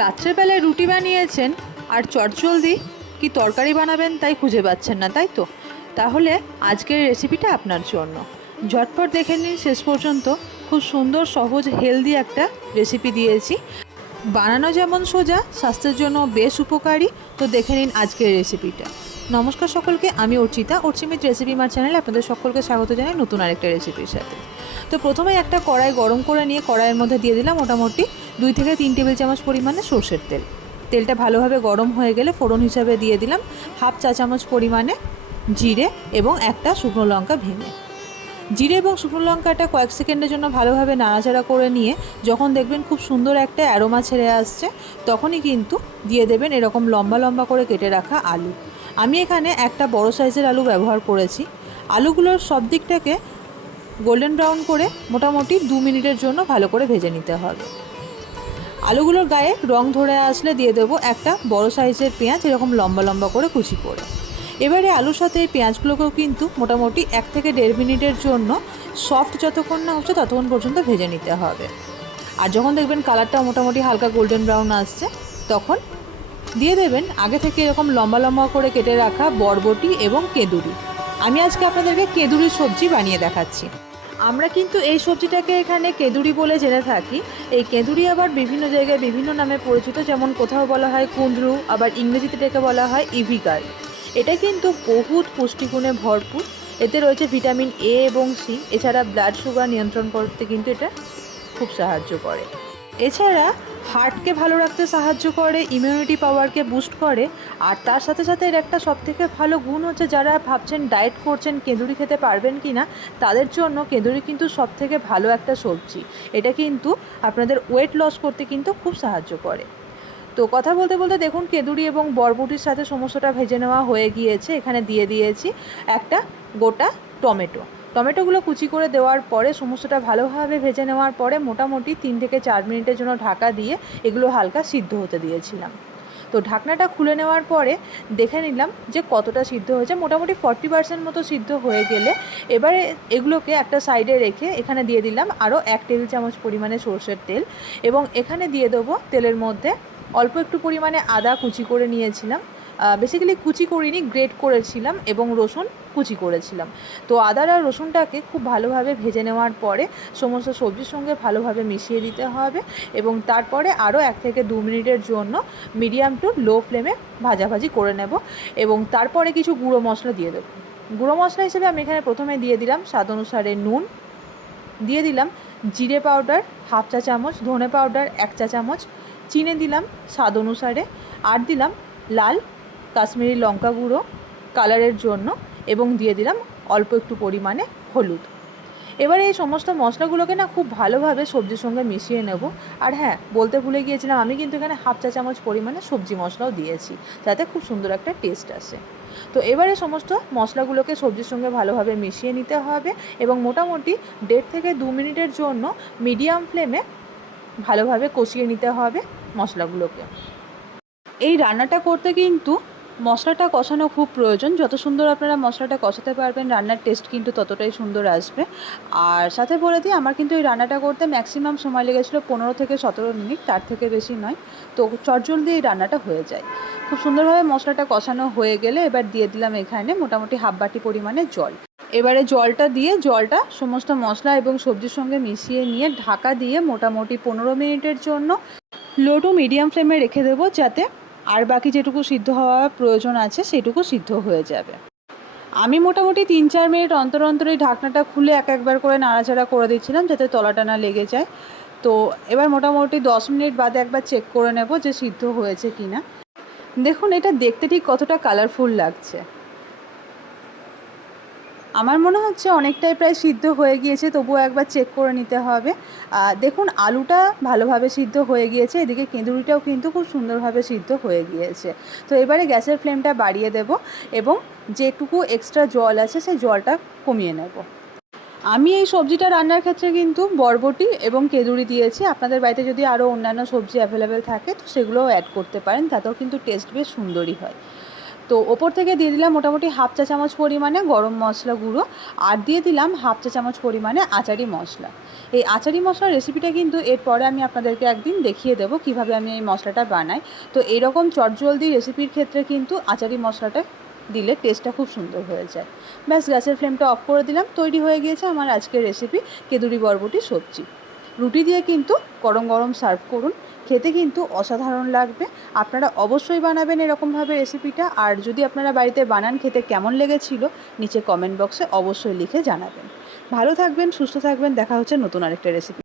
রাত্রেবেলায় রুটি বানিয়েছেন আর চটজলদি কি তরকারি বানাবেন তাই খুঁজে পাচ্ছেন না, তাই তো? তাহলে আজকের রেসিপিটা আপনার জন্য। ঝটপট দেখে নিন শেষ পর্যন্ত। খুব সুন্দর, সহজ, হেলদি একটা রেসিপি দিয়েছি। বানানো যেমন সোজা, স্বাস্থ্যের জন্য বেশ উপকারী। তো দেখে নিন আজকের রেসিপিটা। নমস্কার সকলকে, আমি অর্চিতা, অর্চিমিত রেসিপি মার চ্যানেলে আপনাদের সকলকে স্বাগত জানাই নতুন আরেকটা রেসিপির সাথে। তো প্রথমে একটা কড়াই গরম করে নিয়ে কড়াইয়ের মধ্যে দিয়ে দিলাম মোটামুটি 2 থেকে 3 টেবিল চামচ পরিমাণে সরষের তেল। তেলটা ভালোভাবে গরম হয়ে গেলে ফোড়ন হিসাবে দিয়ে দিলাম হাফ চা চামচ পরিমাণে জিরে এবং একটা শুকনো লঙ্কা ভেঙে। জিরে এবং শুকনো লঙ্কাটা কয়েক সেকেন্ডের জন্য ভালোভাবে নাড়াচাড়া করে নিয়ে যখন দেখবেন খুব সুন্দর একটা অ্যারোমা ছেড়ে আসছে, তখনই কিন্তু দিয়ে দেবেন এরকম লম্বা লম্বা করে কেটে রাখা আলু। আমি এখানে একটা বড় সাইজের আলু ব্যবহার করেছি। আলুগুলোর সব দিকটাকে গোল্ডেন ব্রাউন করে মোটামুটি 2 মিনিটের জন্য ভালো করে ভেজে নিতে হবে। আলুগুলোর গায়ে রং ধরে আসলে দিয়ে দেবো একটা বড় সাইজের পেঁয়াজ, এরকম লম্বা লম্বা করে কুচি করে। এবারে আলুর সাথে এই পেঁয়াজগুলোকেও কিন্তু মোটামুটি 1 থেকে 1.5 মিনিটের জন্য সফট যতক্ষণ না হচ্ছে ততক্ষণ পর্যন্ত ভেজে নিতে হবে। আর যখন দেখবেন কালারটা মোটামুটি হালকা গোল্ডেন ব্রাউন আসছে, তখন দিয়ে দেবেন আগে থেকে এরকম লম্বা লম্বা করে কেটে রাখা বরবটি এবং কেঁদুরি। আমি আজকে আপনাদেরকে কেঁদুরির সবজি বানিয়ে দেখাচ্ছি। আমরা কিন্তু এই সবজিটাকে এখানে কেঁদুরি বলে জেনে থাকি। এই কেঁদুরি আবার বিভিন্ন জায়গায় বিভিন্ন নামে পরিচিত, যেমন কোথাও বলা হয় কুঁদরু, আবার ইংরেজিতে এটাকে বলা হয় ইভিগার। এটা কিন্তু বহুত পুষ্টিগুণে ভরপুর। এতে রয়েছে ভিটামিন এ এবং সি। এছাড়া ব্লাড সুগার নিয়ন্ত্রণ করতে কিন্তু এটা খুব সাহায্য করে। এছাড়া হার্টকে ভালো রাখতে সাহায্য করে, ইমিউনিটি পাওয়ারকে বুস্ট করে। আর তার সাথে সাথে এর একটা সবথেকে ভালো গুণ হচ্ছে, যারা ভাবছেন ডায়েট করছেন কেঁদুরি খেতে পারবেন কি না, তাদের জন্য কেঁদুরি কিন্তু সবথেকে ভালো একটা সবজি। এটা কিন্তু আপনাদের ওয়েট লস করতে কিন্তু খুব সাহায্য করে। তো কথা বলতে বলতে দেখুন কেঁদুরি এবং বরবটির সাথে সমস্তটা ভেজে নেওয়া হয়ে গিয়েছে। এখানে দিয়ে দিয়েছি একটা গোটা টমেটোগুলো কুচি করে দেওয়ার পরে সমস্তটা ভালোভাবে ভেজে নেওয়ার পরে মোটামুটি 3 থেকে 4 মিনিটের জন্য ঢাকা দিয়ে এগুলো হালকা সিদ্ধ হতে দিয়েছিলাম। তো ঢাকনাটা খুলে নেওয়ার পরে দেখে নিলাম যে কতটা সিদ্ধ হয়েছে। মোটামুটি 40% মতো সিদ্ধ হয়ে গেলে এবারে এগুলোকে একটা সাইডে রেখে এখানে দিয়ে দিলাম আরও 1 টেবিল চামচ পরিমাণে সরষের তেল, এবং এখানে দিয়ে দেবো তেলের মধ্যে অল্প একটু পরিমাণে আদা কুচি করে নিয়েছিলাম। বেসিক্যালি কুচি করিনি, গ্রেট করেছিলাম, এবং রসুন কুচি করেছিলাম। তো আদা আর রসুনটাকে খুব ভালোভাবে ভেজে নেওয়ার পরে সমস্ত সবজির সঙ্গে ভালোভাবে মিশিয়ে দিতে হবে, এবং তারপরে আরও 1 থেকে 2 মিনিটের জন্য মিডিয়াম টু লো ফ্লেমে ভাজাভাজি করে নেব, এবং তারপরে কিছু গুঁড়ো মশলা দিয়ে দেবো। গুঁড়ো মশলা হিসেবে আমি এখানে প্রথমে দিয়ে দিলাম স্বাদ অনুসারে নুন, দিয়ে দিলাম জিরে পাউডার হাফ চা চামচ, ধনে পাউডার 1 চা চামচ, চিনি দিলাম স্বাদ অনুসারে, আর দিলাম লাল কাশ্মীরি লঙ্কা গুঁড়ো কালারের জন্য, এবং দিয়ে দিলাম অল্প একটু পরিমাণে হলুদ। এবারে এই সমস্ত মশলাগুলোকে না খুব ভালোভাবে সবজির সঙ্গে মিশিয়ে নেব। আর হ্যাঁ, বলতে ভুলে গিয়েছিলাম, আমি কিন্তু এখানে হাফ চা চামচ পরিমাণে সবজি মশলাও দিয়েছি, যাতে খুব সুন্দর একটা টেস্ট আসে। তো এবারে সমস্ত মশলাগুলোকে সবজির সঙ্গে ভালোভাবে মিশিয়ে নিতে হবে, এবং মোটামুটি 1.5 থেকে 2 মিনিটের জন্য মিডিয়াম ফ্লেমে ভালোভাবে কষিয়ে নিতে হবে মশলাগুলোকে। এই রান্নাটা করতে কিন্তু মশলাটা কষানো খুব প্রয়োজন। যত সুন্দর আপনারা মশলাটা কষাতে পারবেন, রান্নার টেস্ট কিন্তু ততটাই সুন্দর আসবে। আর সাথে বলে দিই, আমার কিন্তু এই রান্নাটা করতে ম্যাক্সিমাম সময় লেগেছিলো 15 থেকে 17 মিনিট, তার থেকে বেশি নয়। তো চটজলদি এই রান্নাটা হয়ে যায়। খুব সুন্দরভাবে মশলাটা কষানো হয়ে গেলে এবার দিয়ে দিলাম এখানে মোটামুটি হাফ বাটি পরিমাণে জল। এবারে জলটা দিয়ে জলটা সমস্ত মশলা এবং সবজির সঙ্গে মিশিয়ে নিয়ে ঢাকা দিয়ে মোটামুটি 15 মিনিটের জন্য লো টু মিডিয়াম ফ্লেমে রেখে দেবো, যাতে আর বাকি যেটুকু সিদ্ধ হওয়ার প্রয়োজন আছে সেটুকু সিদ্ধ হয়ে যাবে। আমি মোটামুটি 3-4 মিনিট অন্তর অন্তর এই ঢাকনাটা খুলে একবার করে নাড়াচাড়া করে দিচ্ছিলাম, যাতে তলাটা না লেগে যায়। তো এবার মোটামুটি 10 মিনিট বাদে একবার চেক করে নেব যে সিদ্ধ হয়েছে কি না। দেখুন এটা দেখতে ঠিক কতটা কালারফুল লাগছে। আমার মনে হচ্ছে অনেকটাই প্রায় সিদ্ধ হয়ে গিয়েছে, তবুও একবার চেক করে নিতে হবে। দেখুন আলুটা ভালোভাবে সিদ্ধ হয়ে গিয়েছে, এদিকে কেঁদুরিটাও কিন্তু খুব সুন্দরভাবে সিদ্ধ হয়ে গিয়েছে। তো এবারে গ্যাসের ফ্লেমটা বাড়িয়ে দেব, এবং যেটুকু এক্সট্রা জল আছে সেই জলটা কমিয়ে নেব। আমি এই সবজিটা রান্নার ক্ষেত্রে কিন্তু বরবটি এবং কেঁদুরি দিয়েছি। আপনাদের বাড়িতে যদি আরও অন্যান্য সবজি অ্যাভেলেবেল থাকে তো সেগুলোও অ্যাড করতে পারেন, তাতেও কিন্তু টেস্ট বেশ সুন্দরই হয়। তো ওপর থেকে দিয়ে দিলাম মোটামুটি হাফ চা চামচ পরিমাণে গরম মশলা গুঁড়ো, আর দিয়ে দিলাম হাফ চা চামচ পরিমাণে আচারি মশলা। এই আচারি মশলার রেসিপিটা কিন্তু এরপরে আমি আপনাদেরকে একদিন দেখিয়ে দেবো কীভাবে আমি এই মশলাটা বানাই। তো এরকম চটজলদি রেসিপির ক্ষেত্রে কিন্তু আচারি মশলাটা দিলে টেস্টটা খুব সুন্দর হয়ে যায়। ব্যাস, গ্যাসের ফ্লেমটা অফ করে দিলাম। তৈরি হয়ে গিয়েছে আমার আজকের রেসিপি কেঁদুরি বরবটি সবজি। রুটি দিয়ে কিন্তু গরম গরম সার্ভ করুন, খেতে কিন্তু অসাধারণ লাগবে। আপনারা অবশ্যই বানাবেন এরকমভাবে রেসিপিটা, আর যদি আপনারা বাড়িতে বানান খেতে কেমন লেগেছিল নিচে কমেন্ট বক্সে অবশ্যই লিখে জানাবেন। ভালো থাকবেন, সুস্থ থাকবেন, দেখা হচ্ছে নতুন আরেকটা রেসিপি।